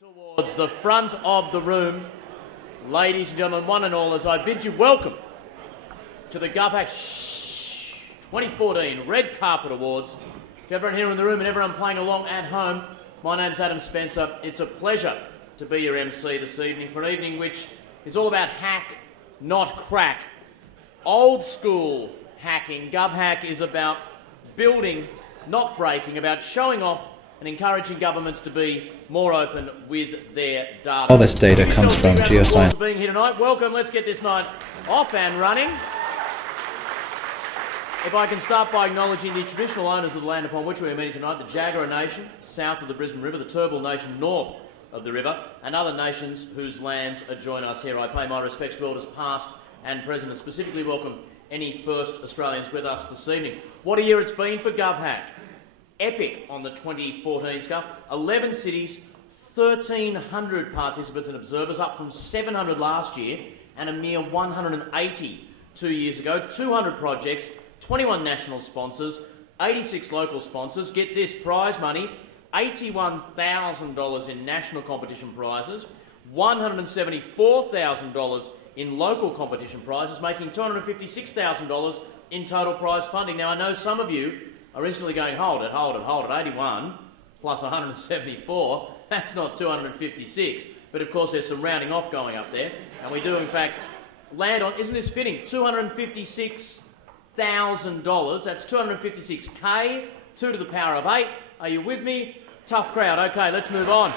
Towards the front of the room, ladies and gentlemen, one and all, as I bid you welcome to the Govhack 2014 Red Carpet Awards. To everyone here in the room and everyone playing along at home, my name's Adam Spencer. It's a pleasure to be your MC this evening for an evening which is all about hack, not crack. Old school hacking. Govhack is about building, not breaking, about showing off and encouraging governments to be more open with their data. All this data comes from geoscience. For being here tonight. Welcome. Let's get this night off and running. If I can start by acknowledging the traditional owners of the land upon which we are meeting tonight, the Jagera Nation, south of the Brisbane River, the Turrbal Nation, north of the river, and other nations whose lands adjoin us here. I pay my respects to elders past and present, and specifically welcome any first Australians with us this evening. What a year it's been for Govhack. Epic on the 2014 scale. 11 cities, 1,300 participants and observers, up from 700 last year and a mere 180 2 years ago. 200 projects, 21 national sponsors, 86 local sponsors. Get this, prize money, $81,000 in national competition prizes, $174,000 in local competition prizes, making $256,000 in total prize funding. Now, I know some of you are instantly going, hold it, 81 plus 174, that's not 256. But of course there's some rounding off going up there, and we do in fact land on, isn't this fitting, $256,000, that's 256k, 2 to the power of 8. Are you with me? Tough crowd. Okay, let's move on.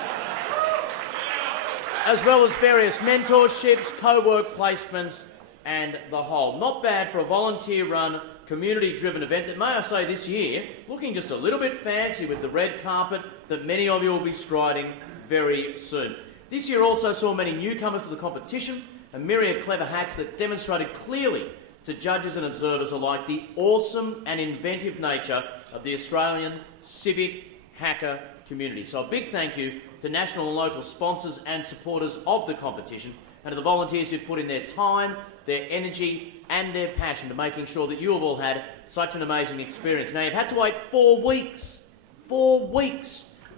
As well as various mentorships, co-work placements, and the whole. Not bad for a volunteer-run, community-driven event that, may I say, this year, looking just a little bit fancy with the red carpet that many of you will be striding very soon. This year also saw many newcomers to the competition, a myriad clever hacks that demonstrated clearly to judges and observers alike the awesome and inventive nature of the Australian civic hacker community. So a big thank you to national and local sponsors and supporters of the competition, and to the volunteers who've put in their time, their energy and their passion to making sure that you have all had such an amazing experience. Now, you've had to wait 4 weeks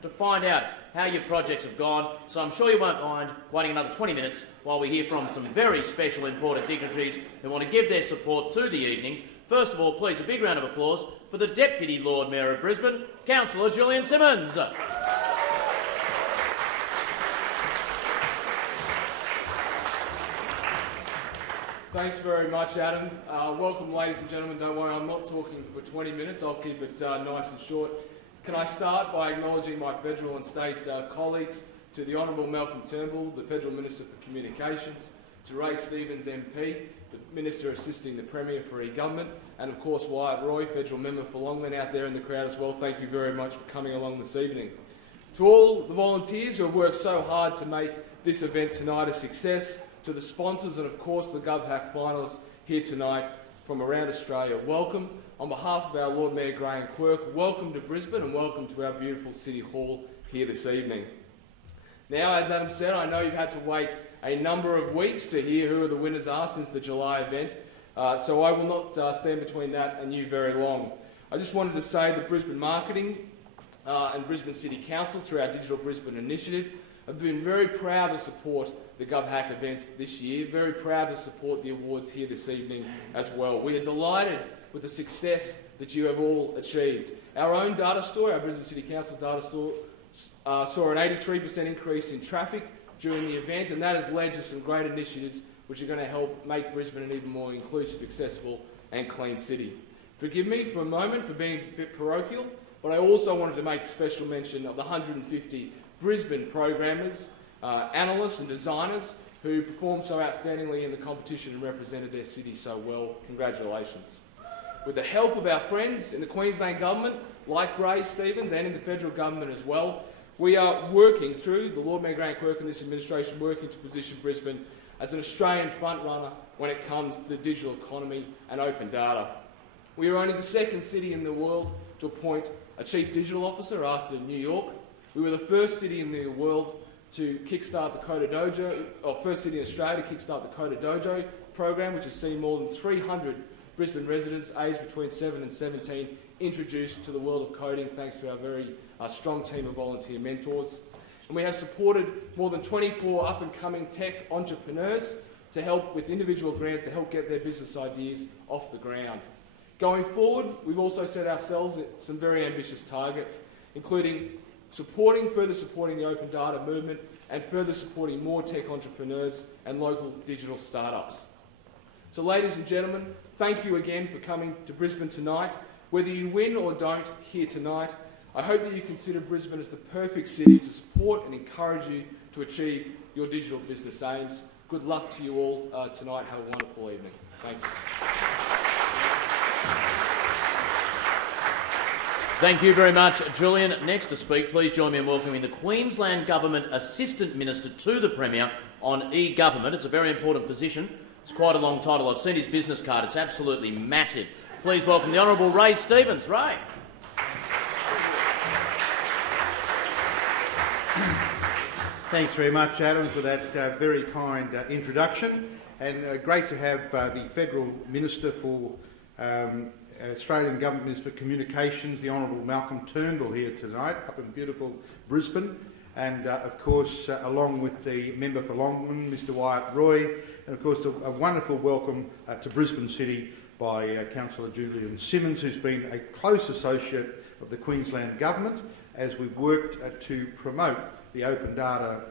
to find out how your projects have gone, so I'm sure you won't mind waiting another 20 minutes while we hear from some very special, important dignitaries who want to give their support to the evening. First of all, please, a big round of applause for the Deputy Lord Mayor of Brisbane, Councillor Julian Simmons. Thanks very much, Adam. Welcome, ladies and gentlemen. Don't worry, I'm not talking for 20 minutes. I'll keep it nice and short. Can I start by acknowledging my federal and state colleagues, to the Honourable Malcolm Turnbull, the Federal Minister for Communications, to Ray Stevens MP, the Minister assisting the Premier for e-Government, and of course Wyatt Roy, Federal Member for Longman, out there in the crowd as well. Thank you very much for coming along this evening. To all the volunteers who have worked so hard to make this event tonight a success, to the sponsors and of course the Govhack finalists here tonight from around Australia, welcome. On behalf of our Lord Mayor Graham Quirk, welcome to Brisbane and welcome to our beautiful City Hall here this evening. Now, as Adam said, I know you've had to wait a number of weeks to hear who the winners are since the July event, so I will not stand between that and you very long. I just wanted to say that Brisbane Marketing and Brisbane City Council, through our Digital Brisbane initiative, have been very proud to support the Govhack event this year, very proud to support the awards here this evening as well. We are delighted with the success that you have all achieved. Our own data store, our Brisbane City Council data store, saw an 83% increase in traffic during the event, and that has led to some great initiatives which are going to help make Brisbane an even more inclusive, accessible and clean city. Forgive me for a moment for being a bit parochial, but I also wanted to make a special mention of the 150 Brisbane programmers, analysts and designers who performed so outstandingly in the competition and represented their city so well. Congratulations. With the help of our friends in the Queensland Government, like Ray Stevens, and in the Federal Government as well, we are working through, the Lord Mayor Graham Quirk and this administration, working to position Brisbane as an Australian frontrunner when it comes to the digital economy and open data. We are only the second city in the world to appoint a Chief Digital Officer after New York. We were the first city in the world to kickstart the Coda Dojo, or first city in Australia to kickstart the Coda Dojo program, which has seen more than 300 Brisbane residents aged between 7 and 17 introduced to the world of coding thanks to our very strong team of volunteer mentors. And we have supported more than 24 up-and-coming tech entrepreneurs to help with individual grants to help get their business ideas off the ground. Going forward, we've also set ourselves some very ambitious targets, including further supporting the open data movement and further supporting more tech entrepreneurs and local digital startups. So ladies and gentlemen, thank you again for coming to Brisbane tonight. Whether you win or don't here tonight, I hope that you consider Brisbane as the perfect city to support and encourage you to achieve your digital business aims. Good luck to you all tonight. Have a wonderful evening. Thank you. Thank you very much, Julian. Next to speak, please join me in welcoming the Queensland Government Assistant Minister to the Premier on e-government. It's a very important position. It's quite a long title. I've seen his business card. It's absolutely massive. Please welcome the Honourable Ray Stevens. Ray. Thanks very much, Adam, for that very kind introduction, and great to have the Federal Minister for Australian Government Minister for Communications, the Honourable Malcolm Turnbull, here tonight up in beautiful Brisbane, and of course along with the Member for Longman, Mr Wyatt Roy, and of course a wonderful welcome to Brisbane City by Councillor Julian Simmons, who's been a close associate of the Queensland Government as we've worked to promote the open data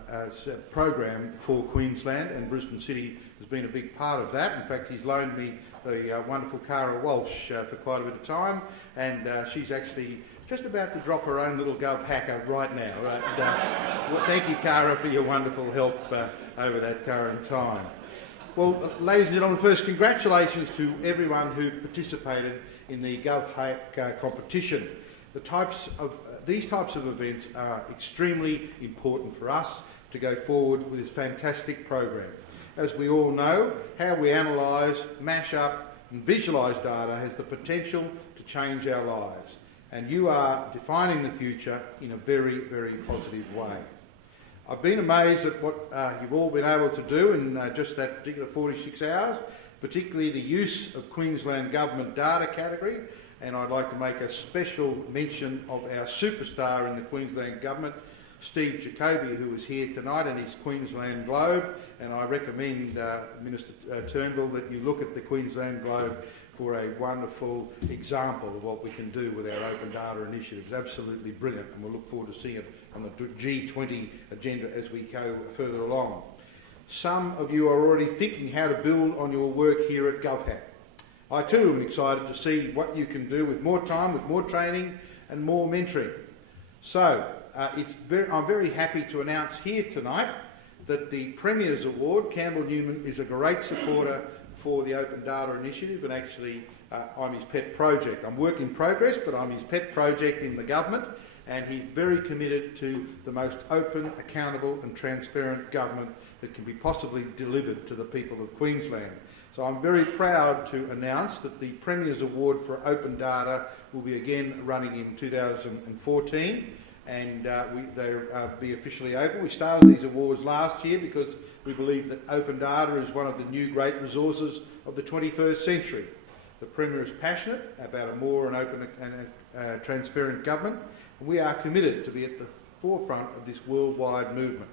program for Queensland, and Brisbane City has been a big part of that. In fact, he's loaned me the wonderful Cara Walsh for quite a bit of time, and she's actually just about to drop her own little Govhack right now. Right? Well, thank you, Cara, for your wonderful help over that current time. Well, ladies and gentlemen, first, congratulations to everyone who participated in the Govhack competition. These types of events are extremely important for us to go forward with this fantastic program. As we all know, how we analyse, mash up and visualise data has the potential to change our lives, and you are defining the future in a very, very positive way. I've been amazed at what you've all been able to do in just that particular 46 hours, particularly the use of Queensland Government data category. And I'd like to make a special mention of our superstar in the Queensland Government, Steve Jacoby, who is here tonight in his Queensland Globe. And I recommend, Minister Turnbull, that you look at the Queensland Globe for a wonderful example of what we can do with our open data initiatives. Absolutely brilliant, and we'll look forward to seeing it on the G20 agenda as we go further along. Some of you are already thinking how to build on your work here at Govhack. I too am excited to see what you can do with more time, with more training and more mentoring. So I'm very happy to announce here tonight that the Premier's Award, Campbell Newman, is a great supporter for the Open Data Initiative, and actually I'm his pet project. I'm work in progress, but I'm his pet project in the government, and he's very committed to the most open, accountable and transparent government that can be possibly delivered to the people of Queensland. So I'm very proud to announce that the Premier's Award for Open Data will be again running in 2014, and they'll be officially open. We started these awards last year because we believe that open data is one of the new great resources of the 21st century. The Premier is passionate about a more open and transparent government, and we are committed to be at the forefront of this worldwide movement.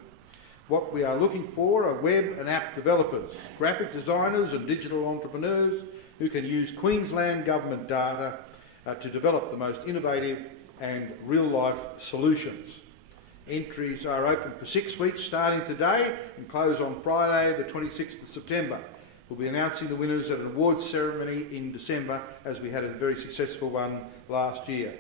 What we are looking for are web and app developers, graphic designers and digital entrepreneurs who can use Queensland Government data to develop the most innovative and real-life solutions. Entries are open for 6 weeks starting today and close on Friday the 26th of September. We'll be announcing the winners at an awards ceremony in December, as we had a very successful one last year.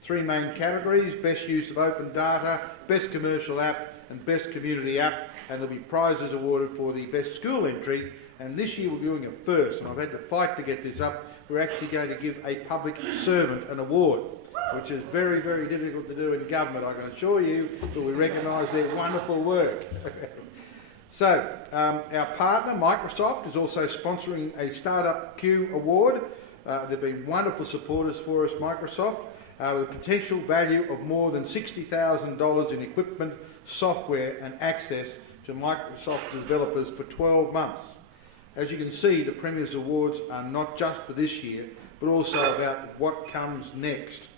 3 main categories: best use of open data, best commercial app and best community app, and there'll be prizes awarded for the best school entry. And this year we're doing a first, and I've had to fight to get this up. We're actually going to give a public servant an award, which is very, very difficult to do in government, I can assure you, but we recognise their wonderful work. So, our partner, Microsoft, is also sponsoring a Startup Q Award. They've been wonderful supporters for us, Microsoft, with a potential value of more than $60,000 in equipment, software and access to Microsoft developers for 12 months. As you can see, the Premier's Awards are not just for this year, but also about what comes next.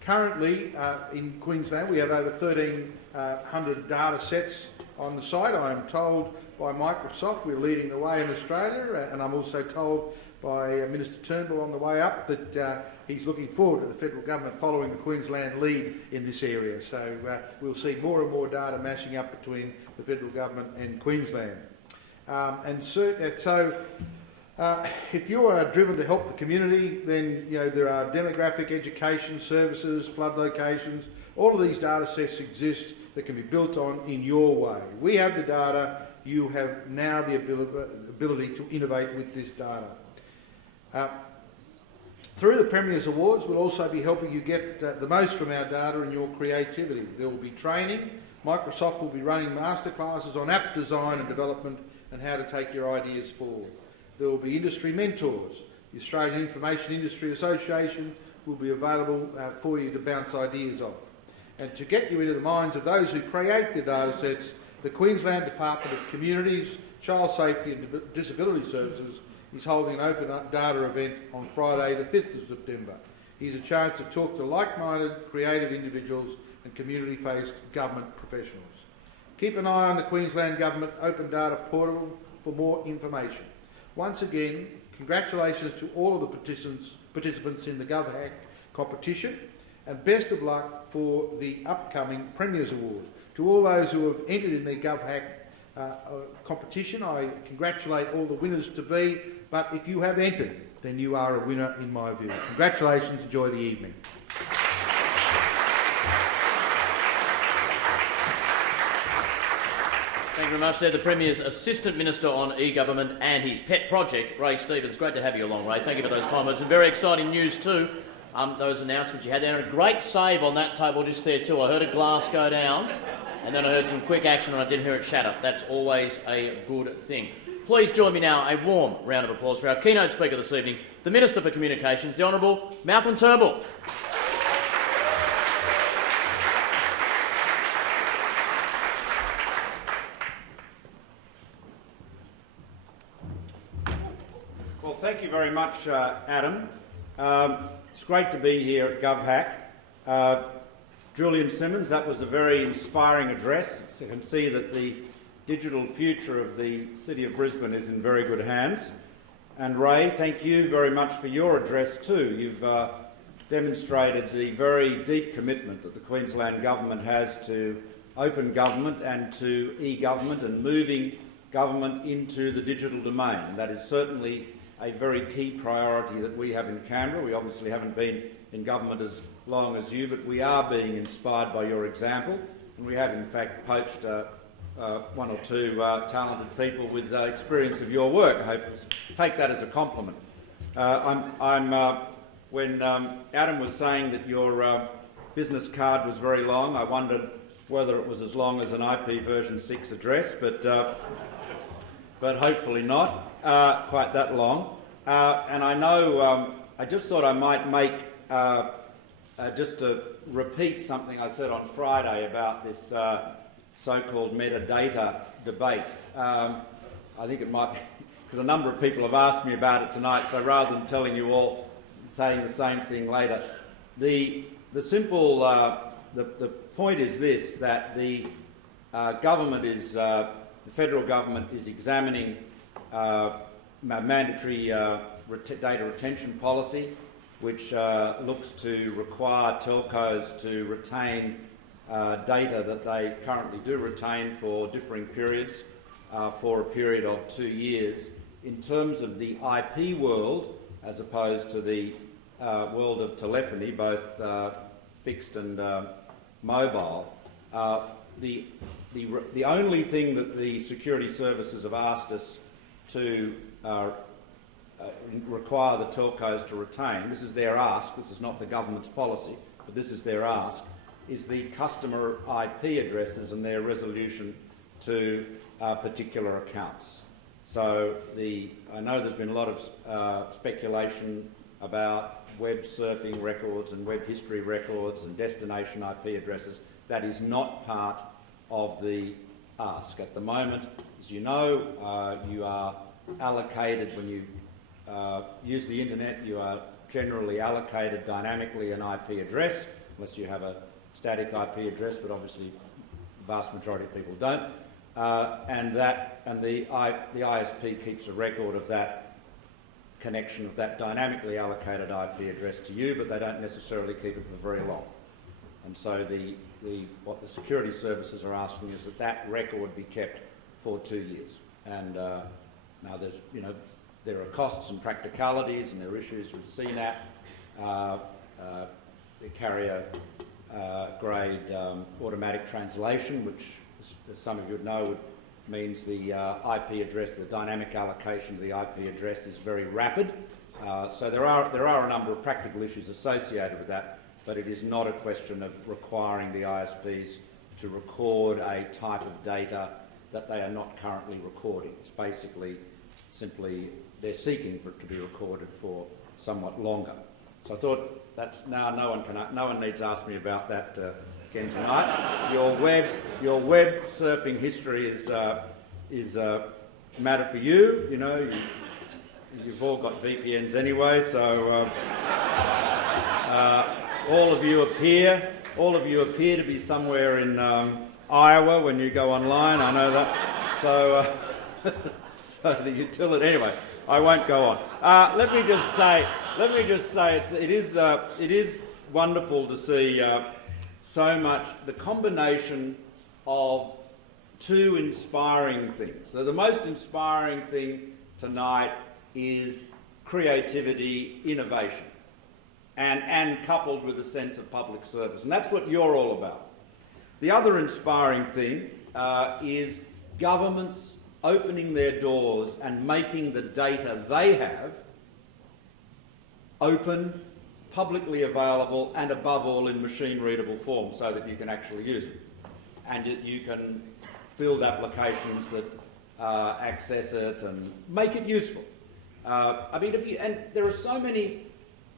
Currently, in Queensland, we have over 1,300 data sets on the site. I am told by Microsoft we're leading the way in Australia, and I'm also told by Minister Turnbull on the way up that he's looking forward to the federal government following the Queensland lead in this area. So we'll see more and more data mashing up between the federal government and Queensland. If you are driven to help the community, then there are demographic, education, services, flood locations. All of these data sets exist that can be built on in your way. We have the data. You have now the ability to innovate with this data. Through the Premier's Awards, we'll also be helping you get the most from our data and your creativity. There will be training. Microsoft will be running masterclasses on app design and development and how to take your ideas forward. There will be industry mentors. The Australian Information Industry Association will be available for you to bounce ideas off. And to get you into the minds of those who create the data sets, the Queensland Department of Communities, Child Safety and Disability Services is holding an open data event on Friday the 5th of September. Here's a chance to talk to like-minded, creative individuals and community-faced government professionals. Keep an eye on the Queensland Government Open Data Portal for more information. Once again, congratulations to all of the participants in the Govhack competition, and best of luck for the upcoming Premier's Award. To all those who have entered in the Govhack competition, I congratulate all the winners-to-be, but if you have entered, then you are a winner in my view. Congratulations, enjoy the evening. Thank you very much. There, the Premier's Assistant Minister on E-Government and his pet project, Ray Stevens. Great to have you along, Ray. Thank you for those comments. And very exciting news too, those announcements you had there. And a great save on that table just there too. I heard a glass go down, and then I heard some quick action and I didn't hear it shatter. That's always a good thing. Please join me now, a warm round of applause for our keynote speaker this evening, the Minister for Communications, the Honourable Malcolm Turnbull. Well, thank you very much, Adam. It's great to be here at Govhack. Julian Simmons, that was a very inspiring address. You can see that the digital future of the City of Brisbane is in very good hands. And Ray, thank you very much for your address too. You've demonstrated the very deep commitment that the Queensland Government has to open government and to e-government and moving government into the digital domain. And that is certainly a very key priority that we have in Canberra. We obviously haven't been in government as long as you, but we are being inspired by your example, and we have in fact poached one or two talented people with experience of your work. I hope take that as a compliment. When Adam was saying that your business card was very long, I wondered whether it was as long as an IP version 6 address, but hopefully not quite that long. And I know I just thought I might make just to repeat something I said on Friday about this so-called metadata debate. I think it might be, because a number of people have asked me about it tonight, so rather than telling you all, saying the same thing later, the simple, the point is this, that the government is, the federal government is examining mandatory data retention policy, which looks to require telcos to retain data that they currently do retain for differing periods for a period of 2 years. In terms of the IP world, as opposed to the world of telephony, both fixed and mobile, the only thing that the security services have asked us to require the telcos to retain, this is their ask, this is not the government's policy, but this is their ask, is the customer IP addresses and their resolution to particular accounts. So I know there's been a lot of speculation about web surfing records and web history records and destination IP addresses. That is not part of the ask. At the moment, as you know, you are allocated, when you use the internet, you are generally allocated dynamically an IP address, unless you have a static IP address, but obviously the vast majority of people don't. And the ISP keeps a record of that connection, of that dynamically allocated IP address to you, but they don't necessarily keep it for very long. And so what the security services are asking is that record be kept for 2 years. And now there are costs and practicalities, and there are issues with CNAP, the carrier grade automatic translation, which, as some of you would know, means the IP address, the dynamic allocation of the IP address is very rapid. So there are a number of practical issues associated with that, but it is not a question of requiring the ISPs to record a type of data that they are not currently recording. It's basically simply they're seeking for it to be recorded for somewhat longer. So I thought that's now no one needs to ask me about that again tonight. Your web surfing history is a matter for you. You know, you've all got VPNs anyway, so all of you appear to be somewhere in Iowa when you go online. I know that. So so the utility. Anyway, I won't go on. Let me just say it is wonderful to see so much the combination of two inspiring things. So the most inspiring thing tonight is creativity, innovation, and coupled with a sense of public service, and that's what you're all about. The other inspiring thing is governments opening their doors and making the data they have open, publicly available, and above all in machine-readable form so that you can actually use it. And you can build applications that access it and make it useful. And there are so many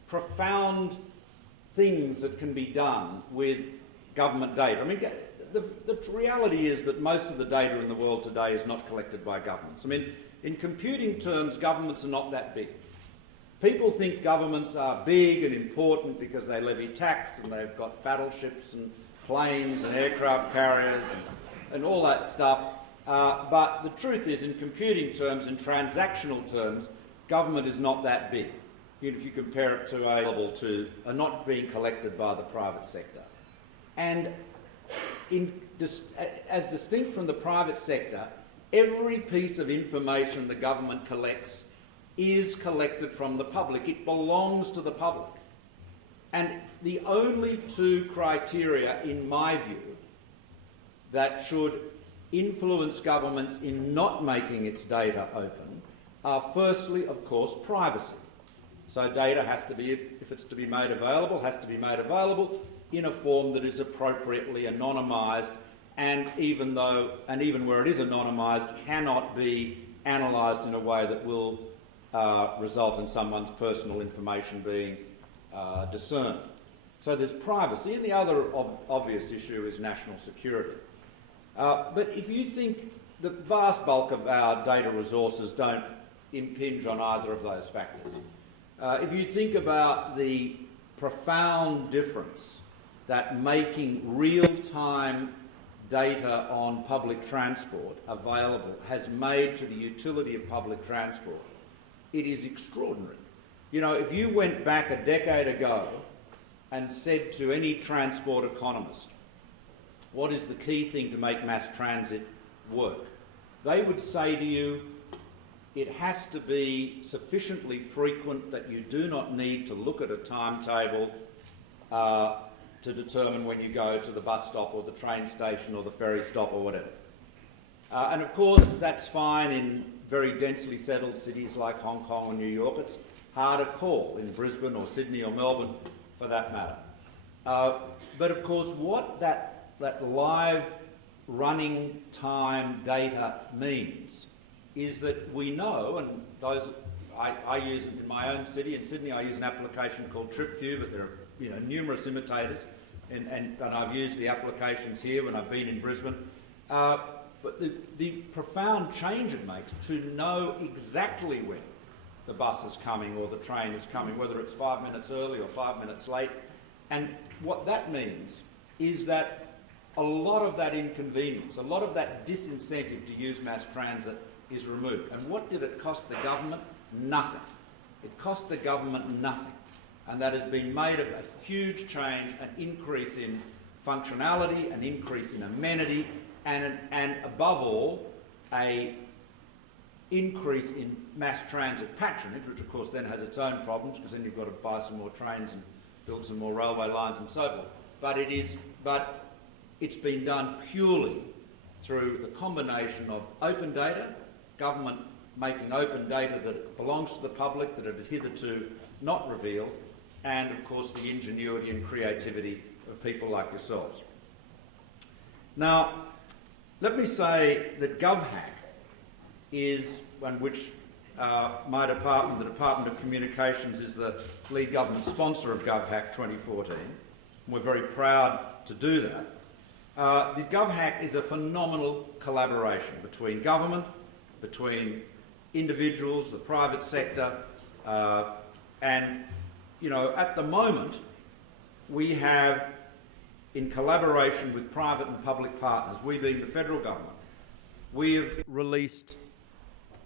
profound things that can be done with government data. I mean, the reality is that most of the data in the world today is not collected by governments. I mean, in computing terms, governments are not that big. People think governments are big and important because they levy tax and they've got battleships and planes and aircraft carriers and all that stuff. But the truth is, in computing terms, in transactional terms, government is not that big, if you compare it to not being collected by the private sector. And as distinct from the private sector, every piece of information the government collects is collected from the public. It belongs to the public. And the only two criteria, in my view, that should influence governments in not making its data open are firstly, of course, privacy. So data has to be, if it's to be made available, has to be made available in a form that is appropriately anonymised, and even where it is anonymised, cannot be analysed in a way that will result in someone's personal information being discerned. So there's privacy, and the other obvious issue is national security. But if you think the vast bulk of our data resources don't impinge on either of those factors, if you think about the profound difference that making real-time data on public transport available has made to the utility of public transport, it is extraordinary. You know, if you went back a decade ago and said to any transport economist, what is the key thing to make mass transit work? They would say to you, it has to be sufficiently frequent that you do not need to look at a timetable to determine when you go to the bus stop or the train station or the ferry stop or whatever. And of course, that's fine in very densely settled cities like Hong Kong or New York. It's harder call in Brisbane or Sydney or Melbourne for that matter. But of course, what that live running time data means is that we know, and those I use it in my own city. In Sydney, I use an application called TripView, but there are numerous imitators, and I've used the applications here when I've been in Brisbane. But the profound change it makes to know exactly when the bus is coming or the train is coming, whether it's 5 minutes early or 5 minutes late, And what that means is that a lot of that inconvenience, a lot of that disincentive to use mass transit is removed. And what did it cost the government? Nothing. It cost the government nothing. And that has been made of a huge change, an increase in functionality, an increase in amenity, and above all, an increase in mass transit patronage, which of course then has its own problems, because then you've got to buy some more trains and build some more railway lines and so forth. But it's been done purely through the combination of open data, government making open data that belongs to the public, that it had hitherto not revealed, and of course the ingenuity and creativity of people like yourselves. Now, let me say that Govhack is, and which my department, the Department of Communications, is the lead government sponsor of Govhack 2014. We're very proud to do that. The Govhack is a phenomenal collaboration between government, between individuals, the private sector, and, you know, at the moment we have, in collaboration with private and public partners, we being the federal government, we have released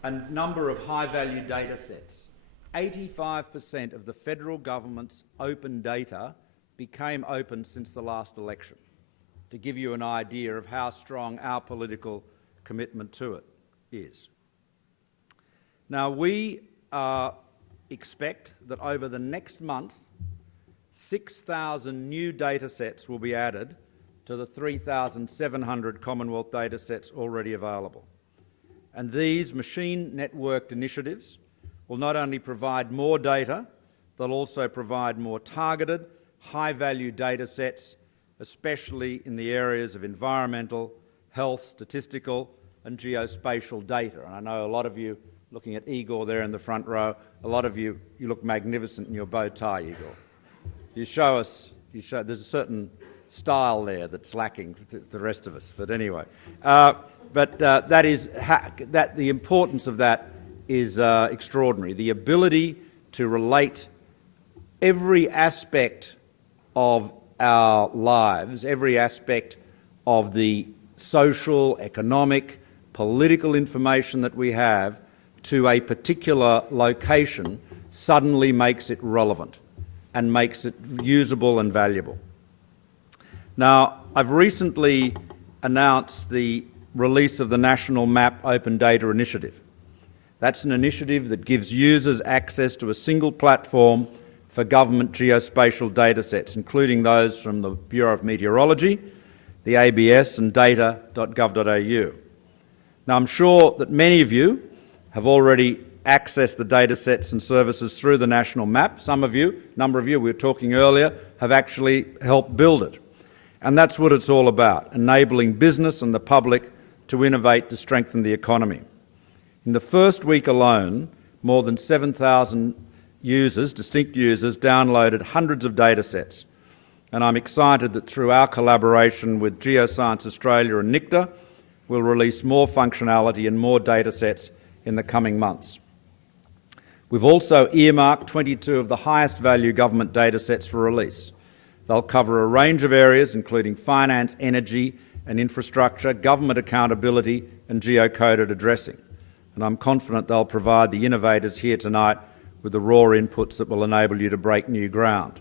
a number of high-value data sets. 85% of the federal government's open data became open since the last election, to give you an idea of how strong our political commitment to it is. Now, we expect that over the next month, 6,000 new data sets will be added to the 3,700 Commonwealth data sets already available. And these machine-networked initiatives will not only provide more data, they'll also provide more targeted, high-value data sets, especially in the areas of environmental, health, statistical and geospatial data. And I know a lot of you, looking at Igor there in the front row, a lot of you look magnificent in your bow tie, Igor. There's a certain style there that's lacking to the rest of us, but anyway. The importance of that is extraordinary. The ability to relate every aspect of our lives, every aspect of the social, economic, political information that we have to a particular location suddenly makes it relevant and makes it usable and valuable. Now, I've recently announced the release of the National Map Open Data Initiative. That's an initiative that gives users access to a single platform for government geospatial data sets, including those from the Bureau of Meteorology, the ABS and data.gov.au. Now, I'm sure that many of you have already accessed the data sets and services through the national map. Some of you, a number of you, we were talking earlier, have actually helped build it. And that's what it's all about, enabling business and the public to innovate to strengthen the economy. In the first week alone, more than 7,000 users, distinct users, downloaded hundreds of data sets. And I'm excited that through our collaboration with Geoscience Australia and NICTA, we'll release more functionality and more data sets in the coming months. We've also earmarked 22 of the highest value government data sets for release. They'll cover a range of areas including finance, energy and infrastructure, government accountability and geocoded addressing. And I'm confident they'll provide the innovators here tonight with the raw inputs that will enable you to break new ground.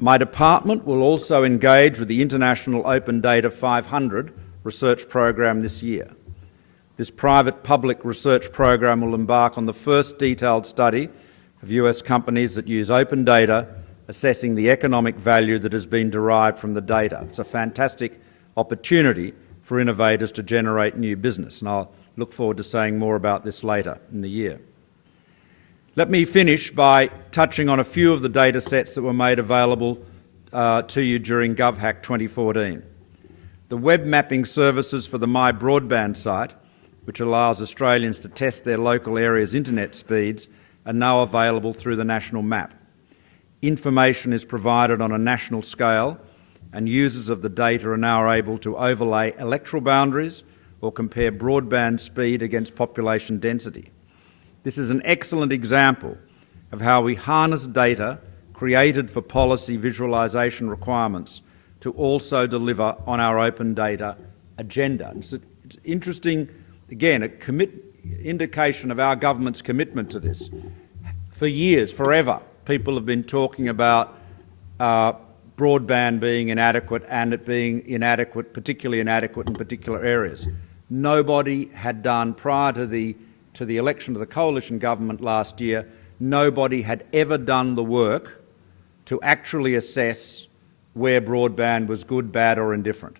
My department will also engage with the International Open Data 500 research program this year. This private-public research program will embark on the first detailed study of US companies that use open data, assessing the economic value that has been derived from the data. It's a fantastic opportunity for innovators to generate new business, and I'll look forward to saying more about this later in the year. Let me finish by touching on a few of the data sets that were made available to you during Govhack 2014. The web mapping services for the My Broadband site, which allows Australians to test their local area's internet speeds, are now available through the national map. Information is provided on a national scale, and users of the data are now able to overlay electoral boundaries or compare broadband speed against population density. This is an excellent example of how we harness data created for policy visualisation requirements to also deliver on our open data agenda. It's interesting, again, indication of our government's commitment to this. For years, forever, people have been talking about broadband being inadequate and it being inadequate, particularly inadequate in particular areas. Nobody had done, prior to the election of the coalition government last year, nobody had ever done the work to actually assess where broadband was good, bad or indifferent.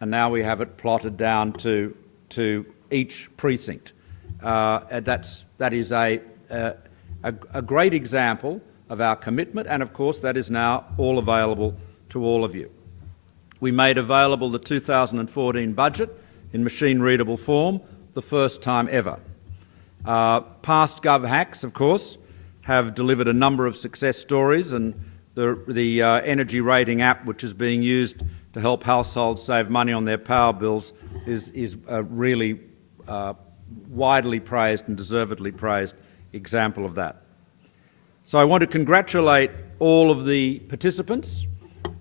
And now we have it plotted down to each precinct. That is a great example of our commitment, and of course that is now all available to all of you. We made available the 2014 budget in machine-readable form, the first time ever. Past Govhacks, of course, have delivered a number of success stories, and the energy rating app, which is being used to help households save money on their power bills, is a really widely praised and deservedly praised example of that. So I want to congratulate all of the participants,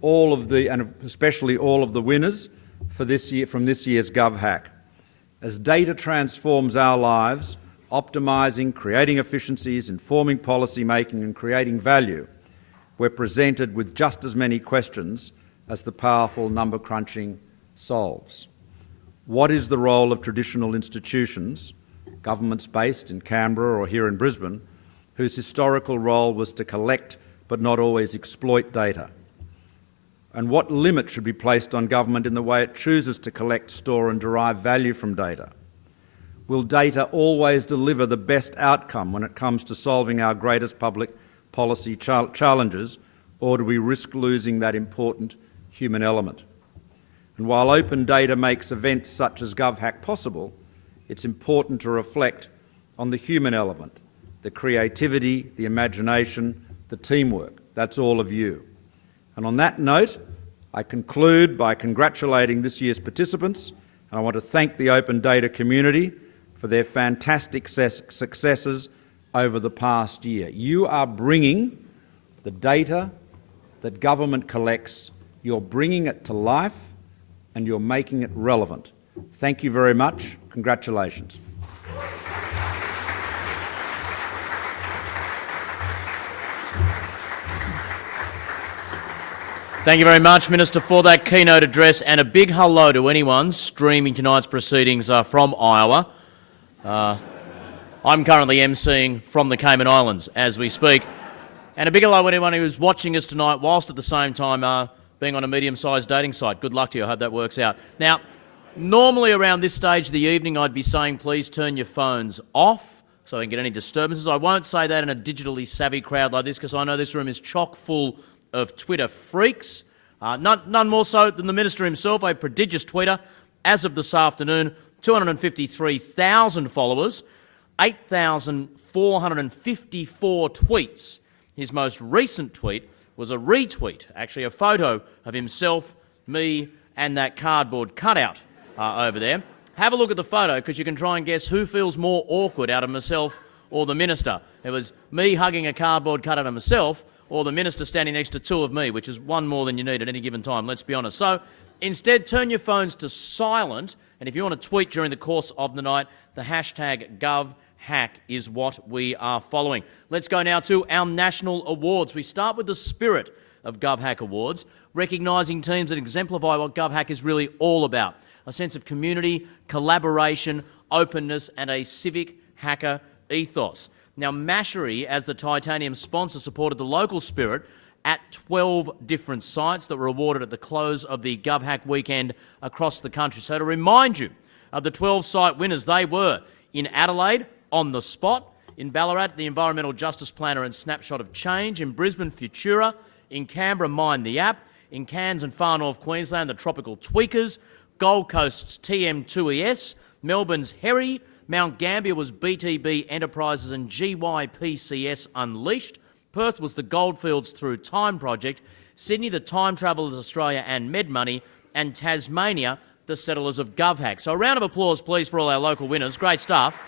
and especially all of the winners for this year, from this year's Govhack. As data transforms our lives, optimising, creating efficiencies, informing policy making and creating value, we're presented with just as many questions as the powerful number crunching solves. What is the role of traditional institutions, governments based in Canberra or here in Brisbane, whose historical role was to collect but not always exploit data? And what limit should be placed on government in the way it chooses to collect, store and derive value from data? Will data always deliver the best outcome when it comes to solving our greatest public policy challenges, or do we risk losing that important human element? And while open data makes events such as Govhack possible, it's important to reflect on the human element, the creativity, the imagination, the teamwork. That's all of you. And on that note, I conclude by congratulating this year's participants, and I want to thank the open data community for their fantastic successes over the past year. You are bringing the data that government collects, you're bringing it to life and you're making it relevant. Thank you very much. Congratulations. Thank you very much, Minister, for that keynote address, and a big hello to anyone streaming tonight's proceedings from Iowa. I'm currently emceeing from the Cayman Islands as we speak. And a big hello to anyone who's watching us tonight whilst at the same time being on a medium-sized dating site. Good luck to you. I hope that works out. Now, normally around this stage of the evening I'd be saying please turn your phones off so I can get any disturbances. I won't say that in a digitally savvy crowd like this because I know this room is chock full of Twitter freaks. None more so than the Minister himself, a prodigious tweeter. As of this afternoon, 253,000 followers, 8,454 tweets. His most recent tweet was a retweet, actually a photo of himself, me and that cardboard cutout over there. Have a look at the photo because you can try and guess who feels more awkward out of myself or the Minister. It was me hugging a cardboard cutout of myself or the Minister standing next to two of me, which is one more than you need at any given time, let's be honest. So instead, turn your phones to silent, and if you want to tweet during the course of the night, the hashtag Govhack is what we are following. Let's go now to our national awards. We start with the spirit of Govhack Awards, recognising teams that exemplify what Govhack is really all about, a sense of community, collaboration, openness and a civic hacker ethos. Now, Mashery, as the titanium sponsor, supported the local spirit at 12 different sites that were awarded at the close of the Govhack weekend across the country. So to remind you of the 12 site winners, they were in Adelaide, On the Spot, in Ballarat, the Environmental Justice Planner and Snapshot of Change, in Brisbane, Futura, in Canberra, Mind the App, in Cairns and Far North Queensland, the Tropical Tweakers, Gold Coast's TM2ES, Melbourne's Herry, Mount Gambier was BTB Enterprises and GYPCS Unleashed, Perth was the Goldfields Through Time Project, Sydney the Time Travellers Australia and MedMoney, and Tasmania the Settlers of Govhack. So a round of applause please for all our local winners. Great stuff.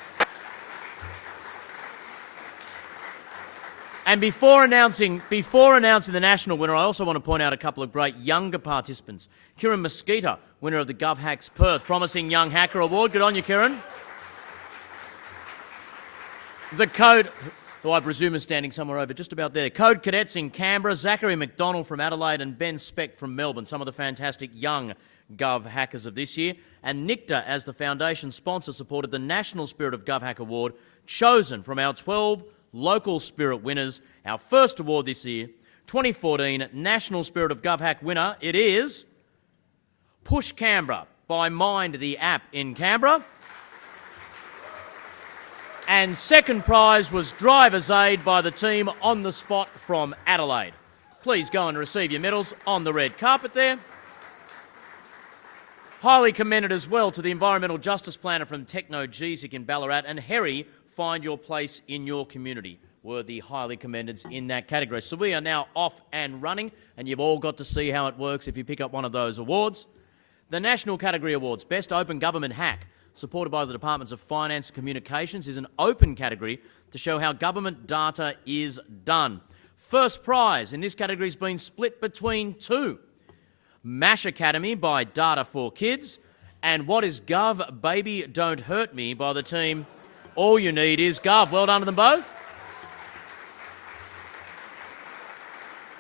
And before announcing the national winner, I also want to point out a couple of great younger participants. Kieran Mosquito, winner of the Govhack's Perth Promising Young Hacker Award. Good on you, Kieran. The Code, who I presume is standing somewhere over just about there. Code Cadets in Canberra, Zachary McDonald from Adelaide and Ben Speck from Melbourne, some of the fantastic young Gov hackers of this year. And NICTA, as the foundation sponsor, supported the National Spirit of Govhack Award, chosen from our 12 local spirit winners. Our first award this year, 2014 National Spirit of Govhack winner, it is Push Canberra by Mind the app in Canberra. And second prize was Driver's Aid by the team On the Spot from Adelaide. Please go and receive your medals on the red carpet there. Highly commended as well to the Environmental Justice Planner from Techno GZIC in Ballarat and Harry, Find Your Place in Your Community were the highly commendeds in that category. So we are now off and running, and you've all got to see how it works if you pick up one of those awards. The National Category Awards, Best Open Government Hack, supported by the Departments of Finance and Communications, is an open category to show how government data is done. First prize in this category has been split between two. MASH Academy by Data for Kids and What is Gov? Baby Don't Hurt Me by the team All You Need Is Gov. Well done to them both.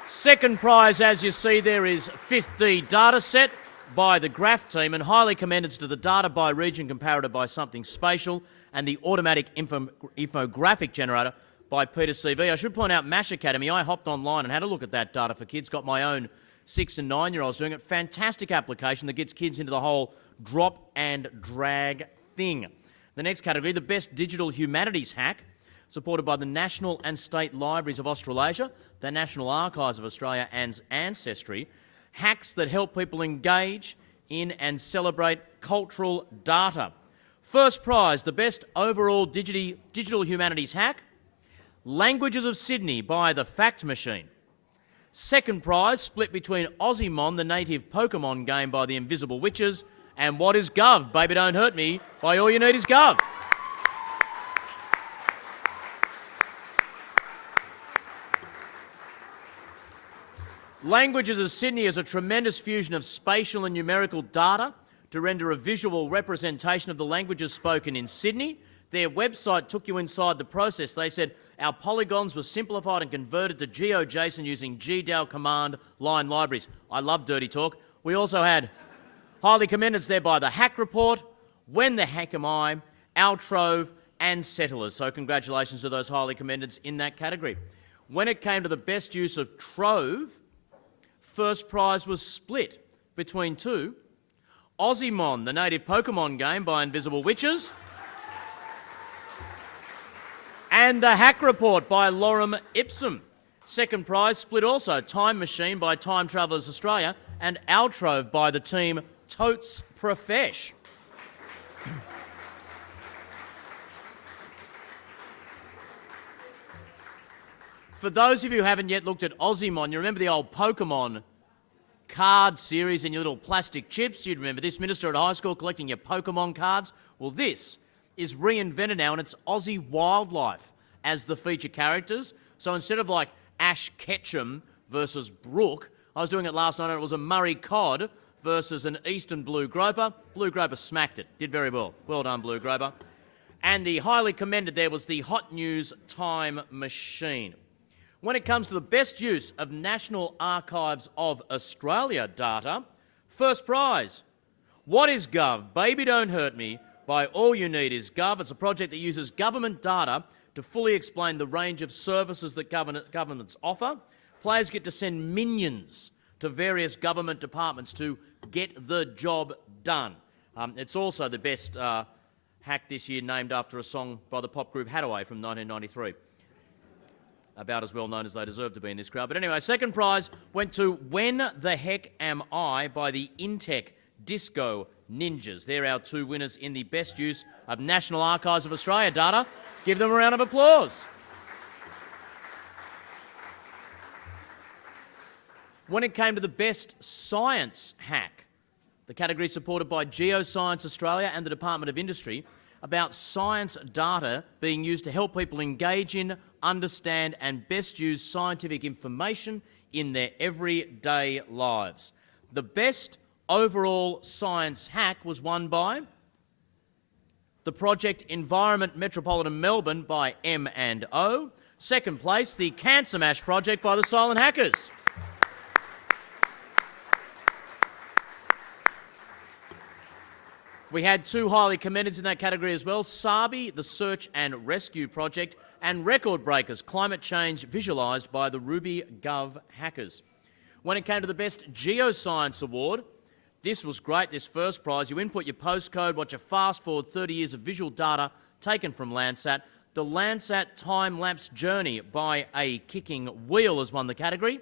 Second prize, as you see there, is 5th D data set by the Graph team, and highly commended to the Data by Region Comparator by Something Spatial and the Automatic Infographic Generator by Peter CV. I should point out MASH Academy, I hopped online and had a look at that Data for Kids, got my own 6 and 9-year-olds doing it. Fantastic application that gets kids into the whole drop and drag thing. The next category, the Best Digital Humanities Hack, supported by the National and State Libraries of Australasia, the National Archives of Australia and Ancestry, hacks that help people engage in and celebrate cultural data. First prize, the Best Overall Digital Humanities Hack, Languages of Sydney by the Fact Machine. Second prize, split between Aussiemon, the native Pokemon game by the Invisible Witches, and What is Gov? Baby Don't Hurt Me by All You Need Is Gov. Languages of Sydney is a tremendous fusion of spatial and numerical data to render a visual representation of the languages spoken in Sydney. Their website took you inside the process. They said, our polygons were simplified and converted to GeoJSON using GDAL command line libraries. I love dirty talk. We also had highly commended there by the Hack Report, When the Heck Am I, Altrove and Settlers. So congratulations to those highly commended in that category. When it came to the best use of Trove, first prize was split between two. Aussiemon, the native Pokemon game by Invisible Witches, and the Hack Report by Lorem Ipsum. Second prize split also, Time Machine by Time Travellers Australia and Altrove by the team Totes Profesh. For those of you who haven't yet looked at Aussiemon, you remember the old Pokemon card series in your little plastic chips? You'd remember this, Minister at high school collecting your Pokemon cards. Well, this is reinvented now, and it's Aussie wildlife as the feature characters. So instead of like Ash Ketchum versus Brooke, I was doing it last night and it was a Murray Cod versus an Eastern Blue Groper. Blue Groper smacked it. Did very well. Well done, Blue Groper. And the highly commended there was the Hot News Time Machine. When it comes to the best use of National Archives of Australia data, first prize, What is Gov? Baby Don't Hurt Me by All You Need Is Gov. It's a project that uses government data to fully explain the range of services that governments offer. Players get to send minions to various government departments to get the job done. It's also the best hack this year, named after a song by the pop group Hathaway from 1993. About as well known as they deserve to be in this crowd. But anyway, second prize went to When the Heck Am I by the Intech Disco Ninjas. They're our two winners in the best use of National Archives of Australia data. Give them a round of applause. When it came to the best science hack, the category supported by Geoscience Australia and the Department of Industry, about science data being used to help people engage in, understand and best use scientific information in their everyday lives. The best overall science hack was won by the project Environment Metropolitan Melbourne by M&O. Second place, the Cancer Mash project by the Silent Hackers. We had two highly commended in that category as well, SARBI, the Search and Rescue Project, and Record Breakers, Climate Change Visualised by the Ruby Gov Hackers. When it came to the Best Geoscience Award, this was great, this first prize. You input your postcode, watch a fast-forward 30 years of visual data taken from Landsat. The Landsat Time-Lapse Journey by A Kicking Wheel has won the category.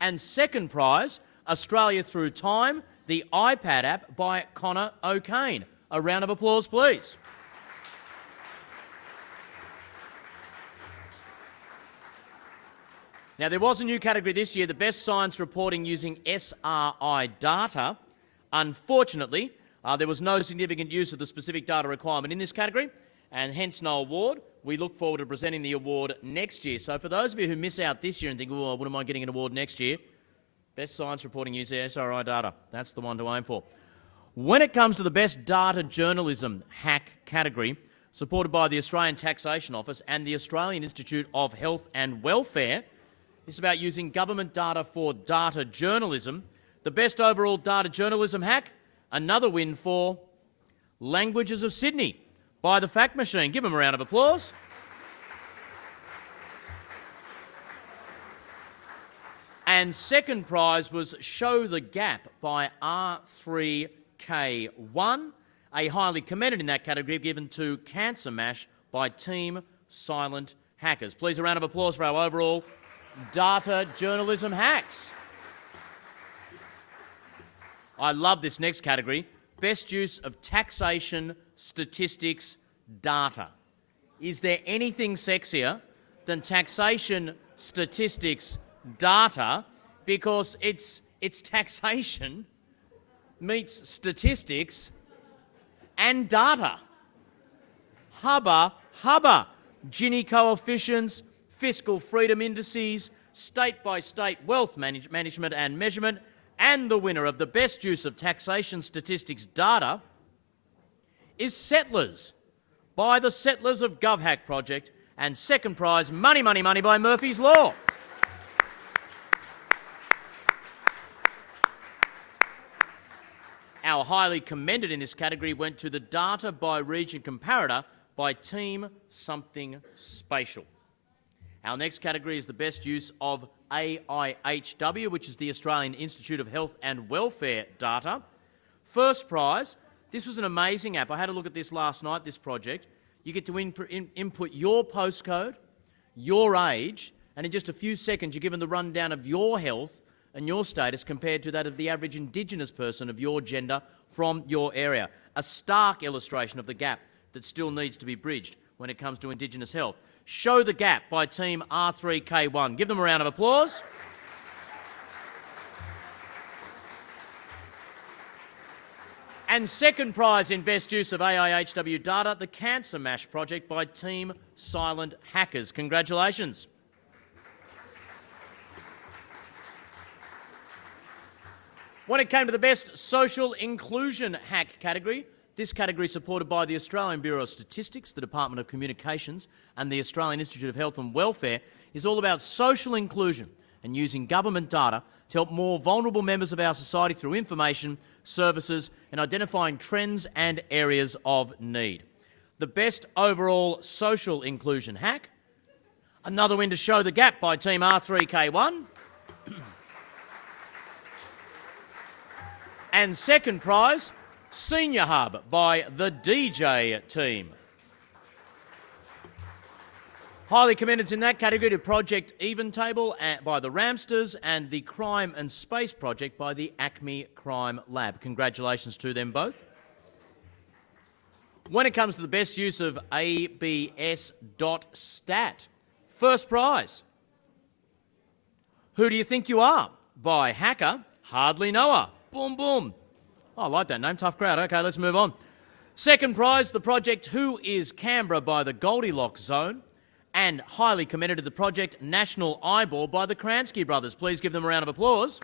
And second prize, Australia Through Time, the iPad app by Connor O'Kane. A round of applause, please. Now, there was a new category this year, the Best Science Reporting Using SRI Data. Unfortunately, there was no significant use of the specific data requirement in this category, and hence no award. We look forward to presenting the award next year. So for those of you who miss out this year and think, oh, I wouldn't mind getting an award next year, Best Science Reporting Using SRI Data. That's the one to aim for. When it comes to the Best Data Journalism Hack category, supported by the Australian Taxation Office and the Australian Institute of Health and Welfare, it's about using government data for data journalism. The Best Overall Data Journalism Hack, another win for Languages of Sydney by the Fact Machine. Give them a round of applause. And second prize was Show the Gap by R3K1, a highly commended in that category given to Cancer Mash by Team Silent Hackers. Please a round of applause for our overall data journalism hacks. I love this next category, Best Use of Taxation Statistics Data. Is there anything sexier than taxation statistics data, because it's taxation meets statistics and data. Hubba, hubba. Gini coefficients, fiscal freedom indices, state-by-state wealth management and measurement, and the winner of the Best Use of Taxation Statistics Data is Settlers by the Settlers of Govhack project, and second prize, Money, Money, Money by Murphy's Law. Our highly commended in this category went to the Data by Region Comparator by Team Something Spatial. Our next category is the best use of AIHW, which is the Australian Institute of Health and Welfare data. First prize, this was an amazing app. I had a look at this last night, this project. You get to input your postcode, your age, and in just a few seconds you're given the rundown of your health and your status compared to that of the average Indigenous person of your gender from your area. A stark illustration of the gap that still needs to be bridged when it comes to Indigenous health. Show the Gap by Team R3K1. Give them a round of applause. And second prize in best use of AIHW data, the Cancer Mash project by Team Silent Hackers. Congratulations. When it came to the best social inclusion hack category, this category is supported by the Australian Bureau of Statistics, the Department of Communications and the Australian Institute of Health and Welfare, is all about social inclusion and using government data to help more vulnerable members of our society through information, services and identifying trends and areas of need. The best overall social inclusion hack, another win to Show the Gap by Team R3K1. And second prize, Senior Hub by the DJ team. Highly commended in that category to Project Eventable by the Ramsters and the Crime and Space Project by the Acme Crime Lab. Congratulations to them both. When it comes to the best use of ABS.stat, first prize, Who Do You Think You Are by Hacker Hardly Know Her. Boom, boom. Oh, I like that name. Tough crowd. Okay, let's move on. Second prize, the project Who is Canberra by the Goldilocks Zone, and highly commended to the project National Eyeball by the Kransky brothers. Please give them a round of applause.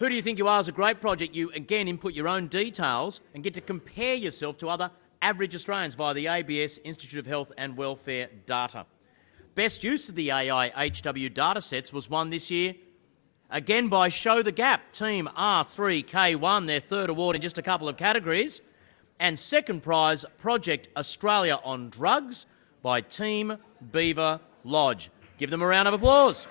Who Do You Think You Are is a great project. You, again, input your own details and get to compare yourself to other average Australians via the ABS Institute of Health and Welfare data. Best use of the AI HW datasets was won this year, again by Show the Gap. Team R3K1, their third award in just a couple of categories. And second prize, Project Australia on Drugs by Team Beaver Lodge. Give them a round of applause.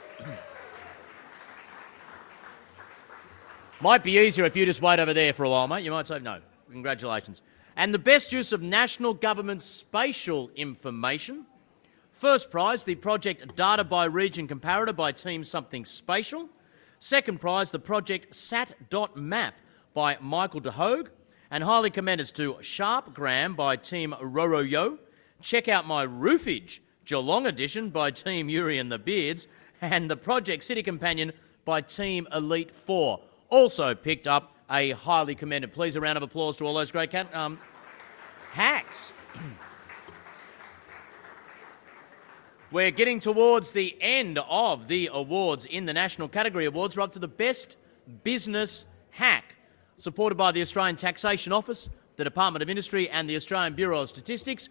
Might be easier if you just wait over there for a while, mate. You might say no. Congratulations. And the best use of national government spatial information. First prize, the project Data by Region Comparator by Team Something Spatial. Second prize, the project Sat.map by Michael DeHogue. And highly commended to Sharpgram by Team Roroyo. Check Out My Roofage, Geelong edition by Team Yuri and the Beards. And the project City Companion by Team Elite 4. Also picked up a highly commended. Please, a round of applause to all those great hacks. We're getting towards the end of the awards in the National Category Awards. We're up to the Best Business Hack, supported by the Australian Taxation Office, the Department of Industry and the Australian Bureau of Statistics.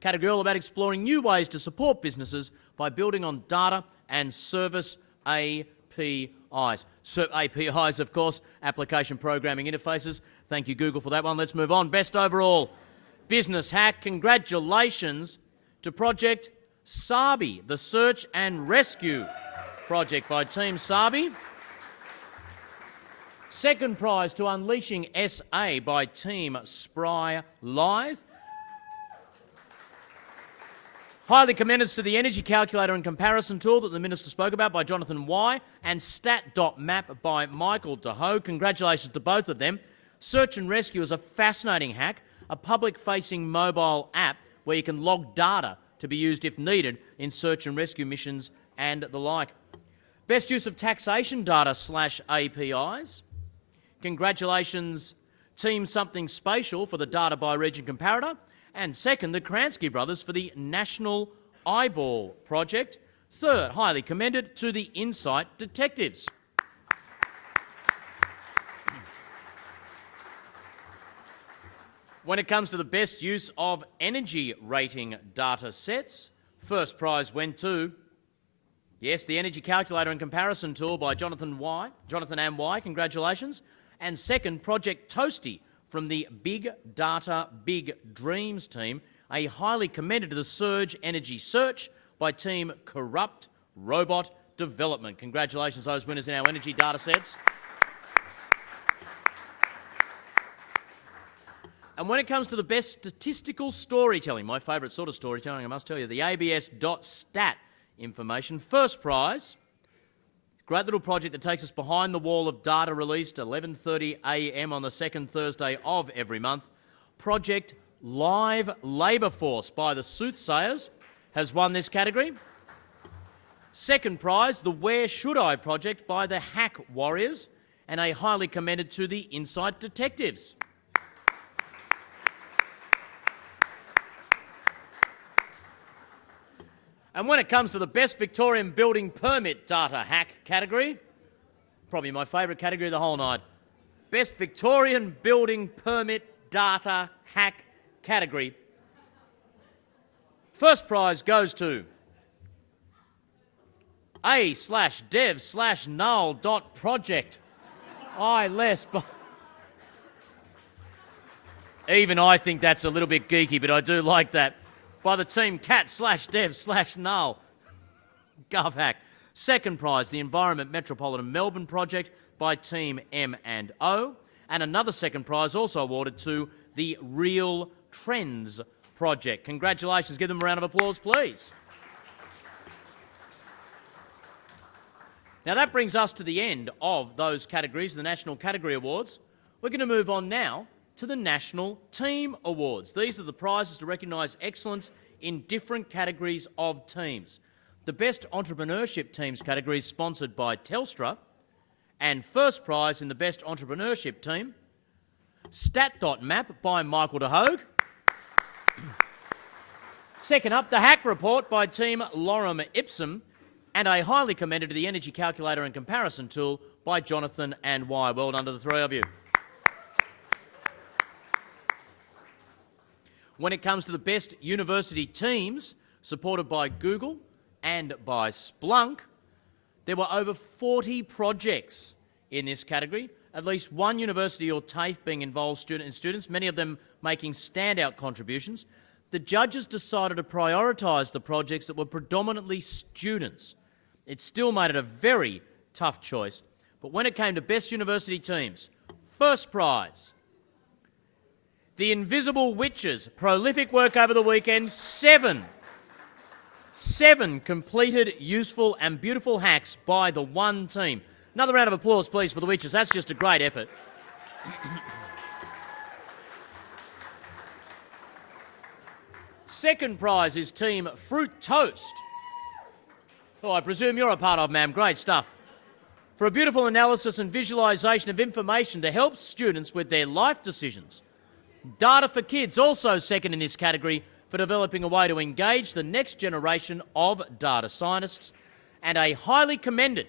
Category all about exploring new ways to support businesses by building on data and service APIs. APIs, of course, application programming interfaces. Thank you, Google, for that one. Let's move on. Best overall business hack. Congratulations to Project Sabi, the Search and Rescue project by Team Sabi. Second prize to Unleashing SA by Team Spry Lithe. Highly commended to the Energy Calculator and Comparison Tool that the Minister spoke about by Jonathan Y, and Stat.map by Michael DeHoe. Congratulations to both of them. Search and Rescue is a fascinating hack, a public-facing mobile app where you can log data to be used if needed in search and rescue missions and the like. Best use of taxation data / APIs. Congratulations, Team Something Spatial for the Data by Region Comparator. And second, the Kransky brothers for the National Eyeball project. Third, highly commended to the Insight Detectives. When it comes to the best use of energy rating data sets, first prize went to, yes, the Energy Calculator and Comparison Tool by Jonathan and Y, congratulations. And second, Project Toasty from the Big Data Big Dreams team, a highly commended to the Surge Energy Search by Team Corrupt Robot Development. Congratulations, those winners in our energy data sets. And when it comes to the best statistical storytelling, my favourite sort of storytelling, I must tell you, the ABS.stat information, first prize, great little project that takes us behind the wall of data released 11:30 a.m. on the second Thursday of every month. Project Live Labour Force by the Soothsayers has won this category. Second prize, the Where Should I project by the Hack Warriors, and a highly commended to the Insight Detectives. And when it comes to the Best Victorian Building Permit Data Hack category, probably my favourite category of the whole night, Best Victorian Building Permit Data Hack category. First prize goes to a/dev/null.project. Even I think that's a little bit geeky, but I do like that. By the team cat/dev/null. Govhack. Second prize, the Environment Metropolitan Melbourne project by Team M&O. And another second prize also awarded to the Real Trends project. Congratulations. Give them a round of applause, please. Now that brings us to the end of those categories, the National Category Awards. We're going to move on now to the National Team Awards. These are the prizes to recognise excellence in different categories of teams. The Best Entrepreneurship Teams category is sponsored by Telstra, And first prize in the best entrepreneurship team, Stat.map by Michael de Hoog. Second up, the Hack Report by Team Lorem Ipsum, and a highly commended to the Energy Calculator and Comparison Tool by Jonathan and Y. Well done to the three of you. When it comes to the best university teams, supported by Google and by Splunk, there were over 40 projects in this category, at least one university or TAFE being involved students, many of them making standout contributions. The judges decided to prioritise the projects that were predominantly students. It still made it a very tough choice, but when it came to best university teams, first prize, The Invisible Witches, prolific work over the weekend, seven completed, useful and beautiful hacks by the one team. Another round of applause, please, for the Witches. That's just a great effort. Second prize is Team Fruit Toast. Oh, I presume you're a part of, ma'am. Great stuff. For a beautiful analysis and visualisation of information to help students with their life decisions. Data for Kids, also second in this category, for developing a way to engage the next generation of data scientists. And a highly commended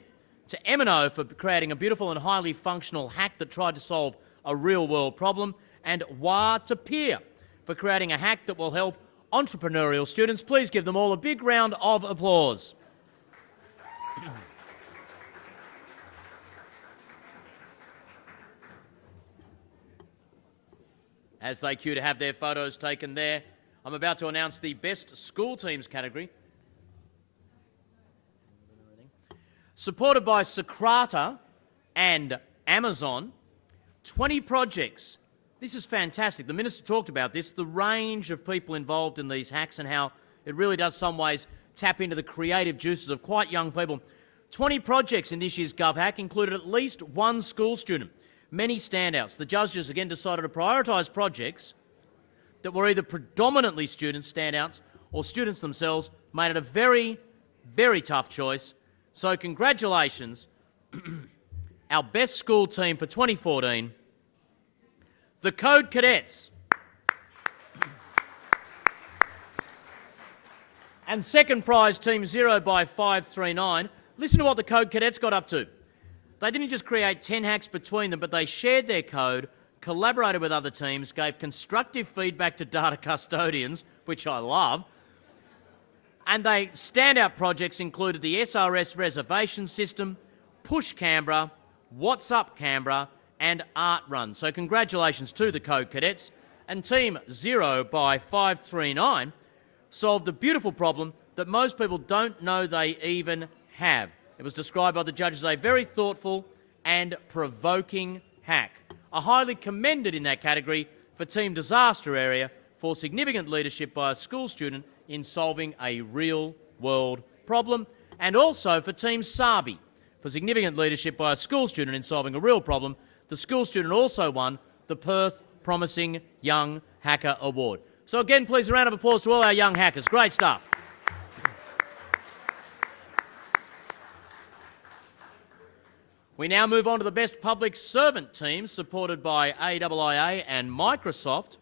to M&O for creating a beautiful and highly functional hack that tried to solve a real-world problem. And Wah to Peer for creating a hack that will help entrepreneurial students. Please give them all a big round of applause. As they queue to have their photos taken there, I'm about to announce the Best School Teams category. Supported by Socrata and Amazon, 20 projects. This is fantastic. The Minister talked about this, the range of people involved in these hacks and how it really does some ways tap into the creative juices of quite young people. 20 projects in this year's Govhack included at least one school student. Many standouts. The judges again decided to prioritise projects that were either predominantly student standouts or students themselves, made it a very, very tough choice. So congratulations, our best school team for 2014, the Code Cadets. And second prize, Team 0 by 539. Listen to what the Code Cadets got up to. They didn't just create 10 hacks between them, but they shared their code, collaborated with other teams, gave constructive feedback to data custodians, which I love, and they standout projects included the SRS reservation system, Push Canberra, What's Up Canberra, and Art Run. So congratulations to the Code Cadets. And Team 0 by 539 solved a beautiful problem that most people don't know they even have. It was described by the judges as a very thoughtful and provoking hack. A highly commended in that category for Team Disaster Area for significant leadership by a school student in solving a real-world problem, and also for Team Sabi for significant leadership by a school student in solving a real problem. The school student also won the Perth Promising Young Hacker Award. So again, please, a round of applause to all our young hackers. Great stuff. We now move on to the best public servant teams, supported by AIIA and Microsoft.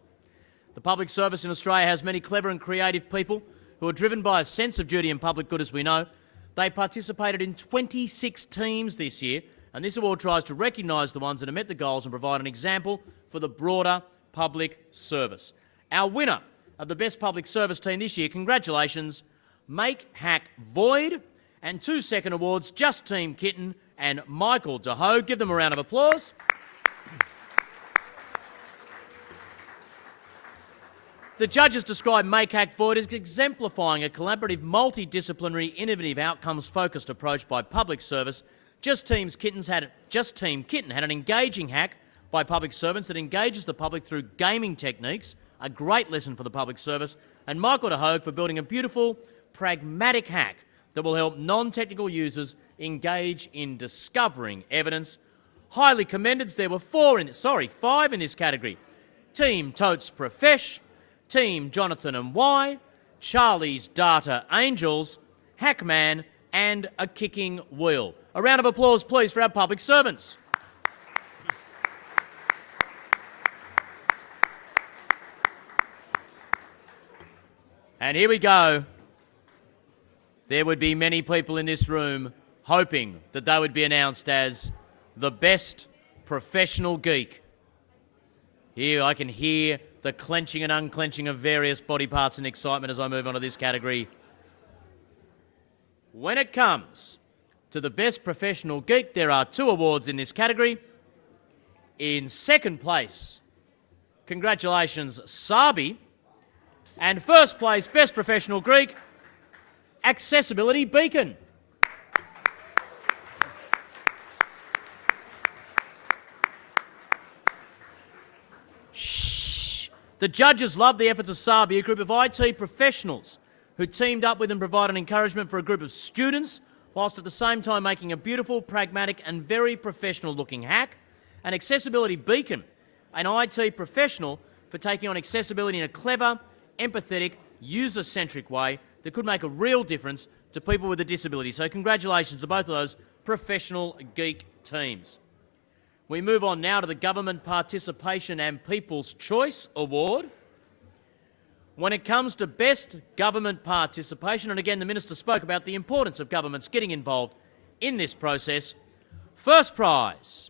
The public service in Australia has many clever and creative people who are driven by a sense of duty and public good, as we know. They participated in 26 teams this year, and this award tries to recognise the ones that have met the goals and provide an example for the broader public service. Our winner of the best public service team this year, congratulations, Make Hack Void, and 2 second awards, Just Team Kitten and Michael de Hoog. Give them a round of applause. The judges described Make Hack Void as exemplifying a collaborative, multidisciplinary, innovative, outcomes-focused approach by public service. Just Team Kitten had an engaging hack by public servants that engages the public through gaming techniques, a great lesson for the public service, and Michael de Hoog for building a beautiful, pragmatic hack that will help non-technical users engage in discovering evidence. Highly commended, there were 5 in this category. Team Totes Profesh, Team Jonathan and Y, Charlie's Data Angels, Hackman, and a kicking wheel. A round of applause, please, for our public servants. And here we go. There would be many people in this room hoping that they would be announced as the best professional geek. Here I can hear the clenching and unclenching of various body parts in excitement as I move on to this category. When it comes to the best professional geek, there are 2 awards in this category. In second place, congratulations, Sabi. And first place, best professional geek, Accessibility Beacon. Shh. The judges loved the efforts of Sabi, a group of IT professionals who teamed up with and provided encouragement for a group of students, whilst at the same time making a beautiful, pragmatic and very professional-looking hack. And Accessibility Beacon, an IT professional for taking on accessibility in a clever, empathetic, user-centric way that could make a real difference to people with a disability. So congratulations to both of those professional geek teams. We move on now to the Government Participation and People's Choice Award. When it comes to best government participation, and again the Minister spoke about the importance of governments getting involved in this process, first prize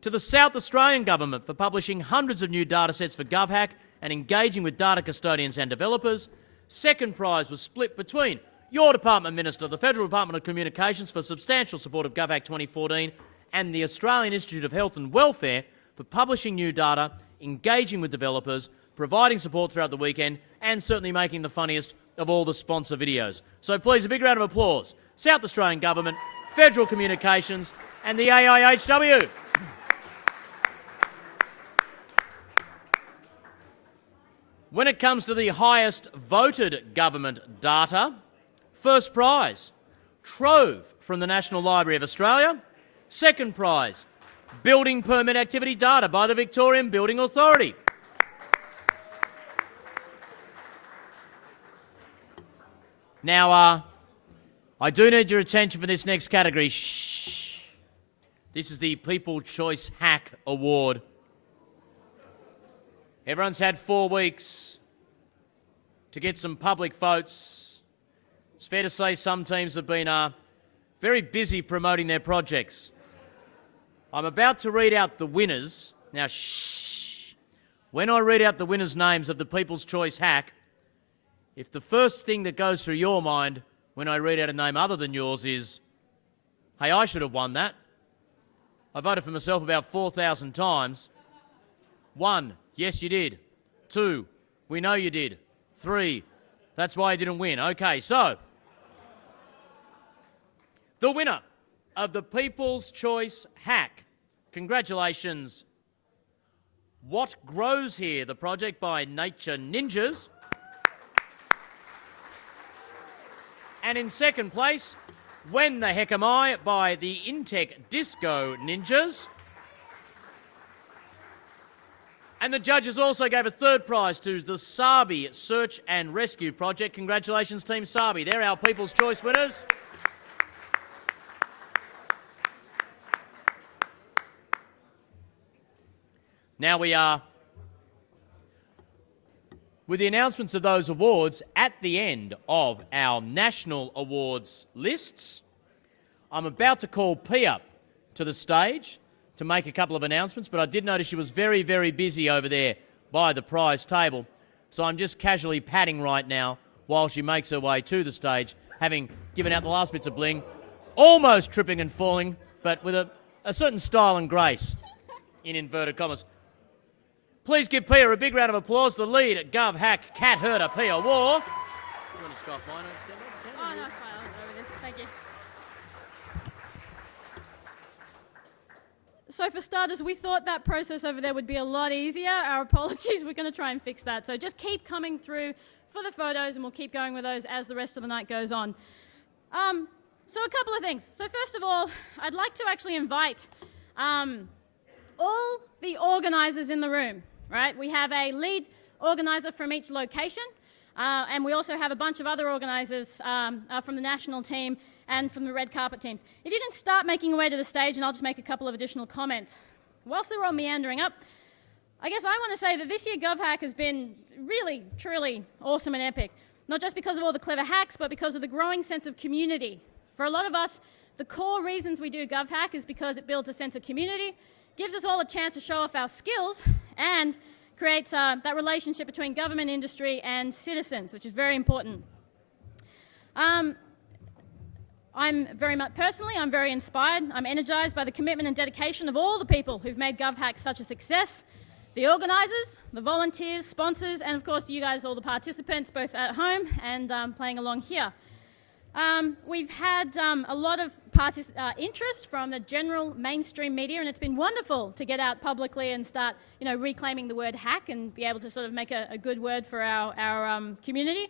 to the South Australian Government for publishing hundreds of new data sets for Govhack and engaging with data custodians and developers. Second prize was split between your Department Minister, the Federal Department of Communications, for substantial support of Govhack 2014, and the Australian Institute of Health and Welfare for publishing new data, engaging with developers, providing support throughout the weekend, and certainly making the funniest of all the sponsor videos. So please, a big round of applause. South Australian Government, Federal Communications, and the AIHW. When it comes to the highest voted government data, first prize, Trove from the National Library of Australia. Second prize, building permit activity data by the Victorian Building Authority. Now, I do need your attention for this next category. Shh. This is the People's Choice Hack Award. Everyone's had 4 weeks to get some public votes. It's fair to say some teams have been very busy promoting their projects. I'm about to read out the winners. Now, shh. When I read out the winners' names of the People's Choice Hack, if the first thing that goes through your mind when I read out a name other than yours is, hey, I should have won that. I voted for myself about 4,000 times. 1, yes, you did. 2, we know you did. 3, that's why you didn't win. Okay, so the winner of the People's Choice Hack, congratulations, What Grows Here, the project by Nature Ninjas. And in second place, When the Heck Am I by the Intech Disco Ninjas. And the judges also gave a third prize to the Sabi Search and Rescue Project. Congratulations, Team Sabi. They're our People's Choice winners. Now we are with the announcements of those awards at the end of our national awards lists. I'm about to call Pia to the stage to make a couple of announcements, but I did notice she was very, very busy over there by the prize table. So I'm just casually patting right now while she makes her way to the stage, having given out the last bits of bling, almost tripping and falling, but with a certain style and grace, in inverted commas. Please give Pia a big round of applause, the lead at Govhack Cat Herder, Pia War. You want to scoff mine? Oh, no, it's fine. I'll go over this. Thank you. So for starters, we thought that process over there would be a lot easier. Our apologies. We're going to try and fix that. So just keep coming through for the photos, and we'll keep going with those as the rest of the night goes on. So a couple of things. So first of all, I'd like to actually invite all the organisers in the room. Right? We have a lead organiser from each location. And we also have a bunch of other organisers from the national team and from the red carpet teams. If you can start making your way to the stage, and I'll just make a couple of additional comments. Whilst they're all meandering up, I guess I want to say that this year Govhack has been really, truly awesome and epic. Not just because of all the clever hacks, but because of the growing sense of community. For a lot of us, the core reasons we do Govhack is because it builds a sense of community, gives us all a chance to show off our skills, and creates that relationship between government, industry, and citizens, which is very important. I'm very inspired. I'm energised by the commitment and dedication of all the people who've made Govhack such a success. The organisers, the volunteers, sponsors, and of course you guys, all the participants, both at home and playing along here. We've had a lot of interest from the general mainstream media, and it's been wonderful to get out publicly and start, reclaiming the word hack and be able to sort of make a good word for our community.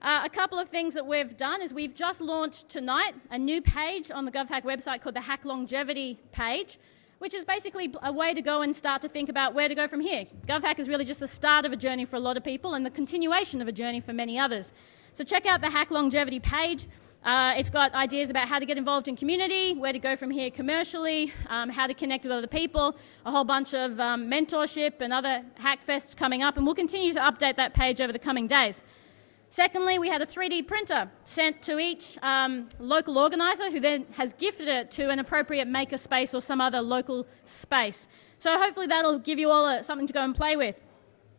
A couple of things that we've done is we've just launched tonight a new page on the Govhack website called the Hack Longevity page, which is basically a way to go and start to think about where to go from here. Govhack is really just the start of a journey for a lot of people and the continuation of a journey for many others. So check out the Hack Longevity page. It's got ideas about how to get involved in community, where to go from here commercially, how to connect with other people, a whole bunch of mentorship and other hack fests coming up, and we'll continue to update that page over the coming days. Secondly, we had a 3D printer sent to each local organiser who then has gifted it to an appropriate maker space or some other local space. So hopefully that'll give you all something to go and play with.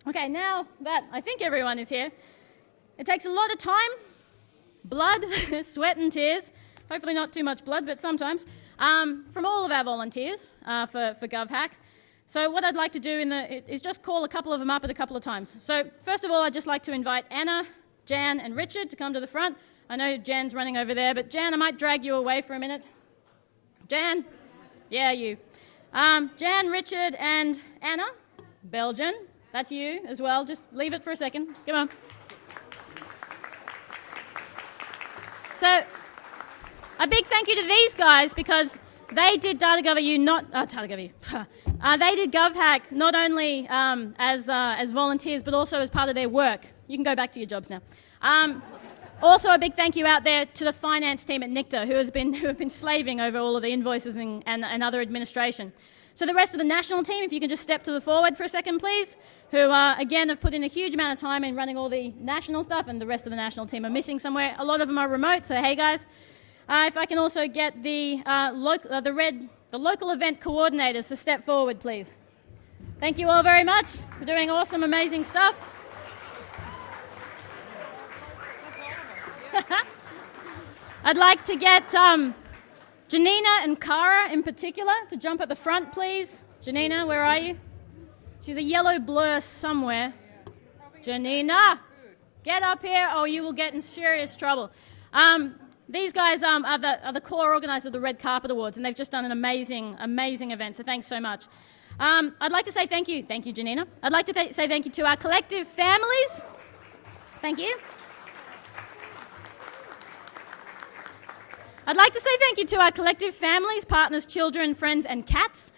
Okay, now that I think everyone is here, it takes a lot of time, blood, sweat and tears, hopefully not too much blood, but sometimes, from all of our volunteers for Govhack. So what I'd like to do is just call a couple of them up at a couple of times. So first of all, I'd just like to invite Anna, Jan and Richard to come to the front. I know Jan's running over there, but Jan, I might drag you away for a minute. Jan? Yeah, you. Jan, Richard and Anna, Belgian. That's you as well. Just leave it for a second. Come on. So a big thank you to these guys because they did they did Govhack not only as volunteers but also as part of their work. You can go back to your jobs now. Also, a big thank you out there to the finance team at NICTA who have been slaving over all of the invoices and other administration. So the rest of the national team, if you can just step to the forward for a second, please, who again have put in a huge amount of time in running all the national stuff, and the rest of the national team are missing somewhere. A lot of them are remote, so hey guys. If I can also get the local event coordinators to step forward, please. Thank you all very much for doing awesome, amazing stuff. I'd like to get Janina and Cara in particular to jump at the front, please. Janina, where are you? She's a yellow blur somewhere. Janina, get up here or you will get in serious trouble. These guys are the core organisers of the Red Carpet Awards, and they've just done an amazing, amazing event, so thanks so much. I'd like to say thank you. Thank you, Janina. I'd like to say thank you to our collective families. Thank you. I'd like to say thank you to our collective families, partners, children, friends and cats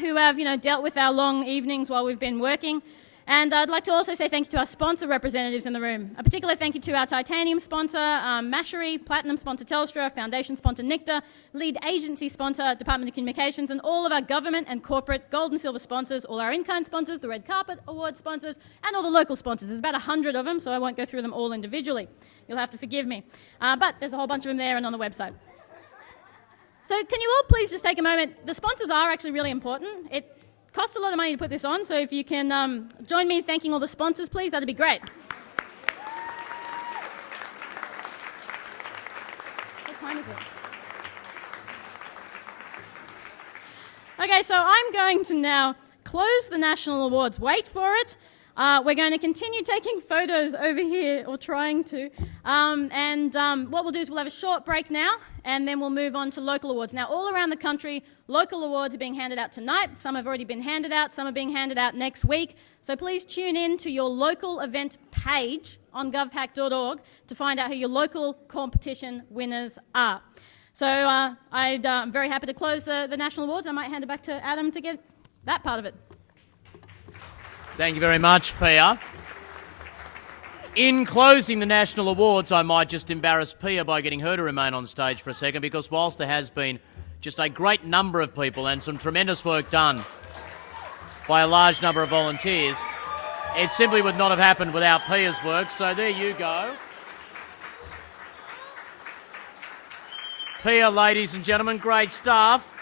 who have dealt with our long evenings while we've been working. And I'd like to also say thank you to our sponsor representatives in the room. A particular thank you to our titanium sponsor, Mashery, platinum sponsor Telstra, foundation sponsor NICTA, lead agency sponsor Department of Communications, and all of our government and corporate gold and silver sponsors, all our in-kind sponsors, the Red Carpet Award sponsors, and all the local sponsors. There's about 100 of them, so I won't go through them all individually. You'll have to forgive me. But there's a whole bunch of them there and on the website. So can you all please just take a moment? The sponsors are actually really important. It costs a lot of money to put this on, so if you can join me in thanking all the sponsors, please, that'd be great. What time is it? Okay, so I'm going to now close the National Awards. Wait for it. We're going to continue taking photos over here, or trying to. What we'll do is we'll have a short break now, and then we'll move on to local awards. Now, all around the country, local awards are being handed out tonight. Some have already been handed out. Some are being handed out next week. So please tune in to your local event page on govhack.org to find out who your local competition winners are. So I'm very happy to close the National Awards. I might hand it back to Adam to get that part of it. Thank you very much, Pia. In closing the national awards, I might just embarrass Pia by getting her to remain on stage for a second, because whilst there has been just a great number of people and some tremendous work done by a large number of volunteers, it simply would not have happened without Pia's work. So there you go. Pia, ladies and gentlemen, great stuff.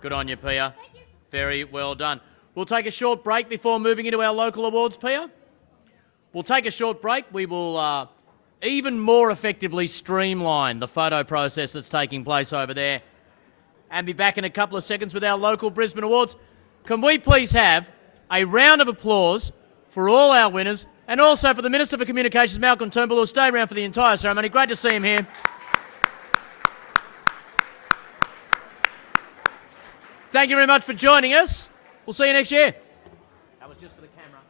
Good on you, Pia. Thank you. Very well done. We'll take a short break before moving into our local awards, Pia. We'll take a short break. We will even more effectively streamline the photo process that's taking place over there, and be back in a couple of seconds with our local Brisbane awards. Can we please have a round of applause for all our winners, and also for the Minister for Communications, Malcolm Turnbull, who'll stay around for the entire ceremony. Great to see him here. Thank you very much for joining us. We'll see you next year. That was just for the camera.